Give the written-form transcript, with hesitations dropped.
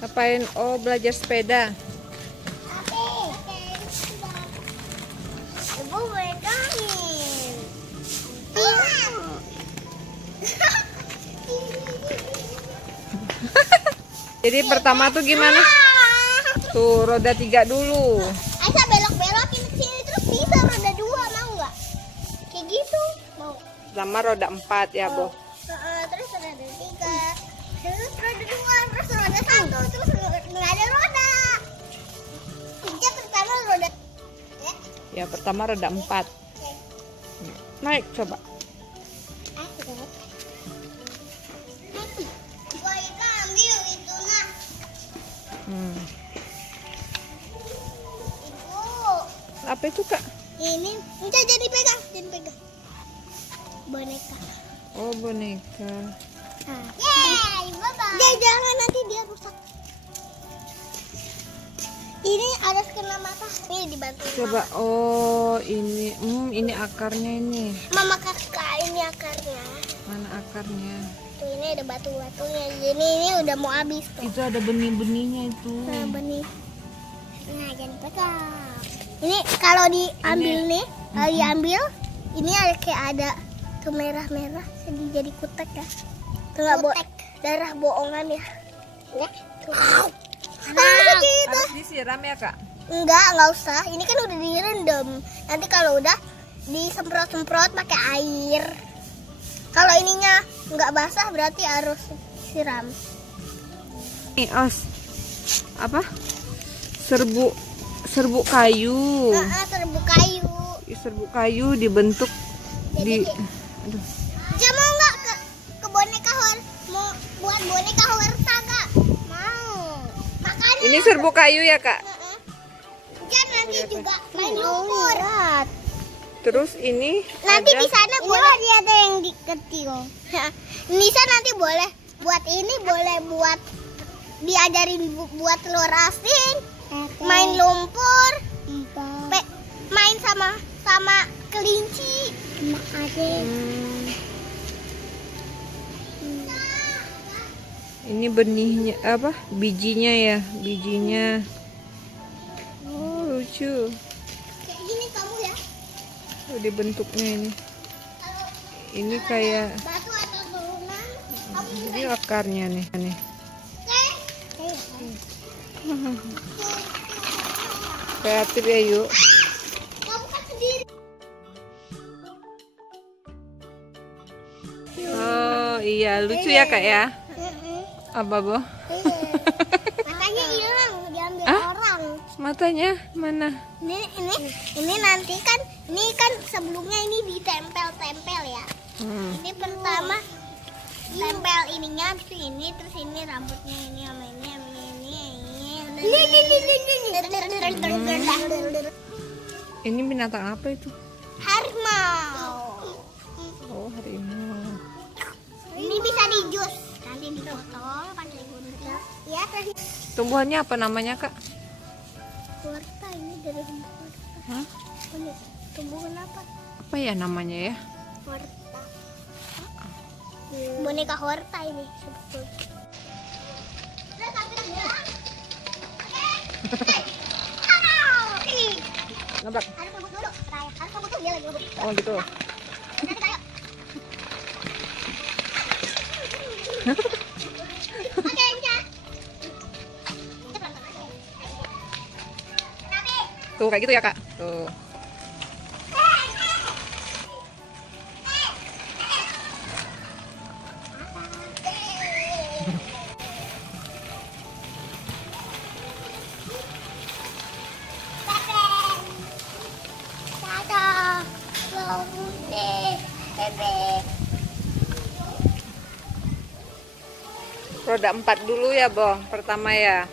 Ngapain? Oh, belajar sepeda. Ibu megangin. Jadi pertama tuh gimana? Tuh roda 3 dulu. Aisyah belok-belokin ke sini terus bisa roda 2, mau nggak? Kayak gitu. Mau. Pertama roda 4 ya, Boh. Terus roda 3. Terus roda 2, terus roda 1, terus nggak ada roda. Sejak pertama roda. Ya, pertama roda 4. Naik coba. Ambil itu nah. Ibu. Apa itu, Kak? Ini enggak jadi pegang, boneka. Oh, boneka. Yeay, bye-bye. Jangan nanti dia rusak. Ini ada kena mata. Ini dibantu. Coba. Oh, ini akarnya ini. Mama kakak ini akarnya. Mana akarnya? Tuh ini ada batu-batunya. Jadi ini udah mau habis tuh. Itu ada benih-benihnya itu. Nah, benih. Nah, jangan pegang. Ini kalau diambil nih, kalau diambil, ini ada kayak ada tuh merah-merah, jadi kutek ya. Tuh nggak darah bohongan ya. Tuh. Harus disiram ya, Kak? Nggak usah. Ini kan udah direndam. Nanti kalau udah disemprot-semprot pakai air. Kalau ininya nggak basah berarti harus siram. Ini apa? Serbuk kayu. Serbuk kayu. Serbuk kayu dibentuk di. Aduh. Dia mau nggak ke boneka mau buat boneka Horta nggak? Mau. Makanya. Ini serbuk kayu ya, Kak? Jangan nanti juga main lumpur. Terus ini nanti ada... di sana boleh ada yang kecil. Nisa nanti boleh buat ini, boleh buat diajarin buat telur asin, main lumpur, main sama kelinci. Ini benihnya apa? Bijinya ya, bijinya. Oh, lucu. Kayak gini kamu ya. Oh, dibentuknya ini. Ini kayak batu atau turunan. ini akarnya nih. Kreatif ya, yuk. Kamu kan sendiri. Oh iya, lucu ya, Kak ya. Apa, Boh? Matanya hilang, diambil orang. Matanya mana? Ini nanti kan, ini kan sebelumnya ini ditempel-tempel ya. Ini pertama tempel ininya terus ini rambutnya ini sama ini Ini binatang apa itu? harimau. Oh, harimau. Ini bisa dijus, nanti dipotong pakai gunting. Ya, terus Tumbuhannya apa namanya, Kak? Horta ini dari Horta. Hah? Ini tumbuhan apa? Apa ya namanya ya? Horta. Boneka Horta ini sebetulnya. Nabrak. Harus ngebut dulu, harus ngebut dulu, dia lagi ngebut. Oh gitu. Nanti kayak. Oke, Enca. Tuh kayak gitu ya, Kak. Tuh. Roda 4 dulu ya, Boh. Pertama ya.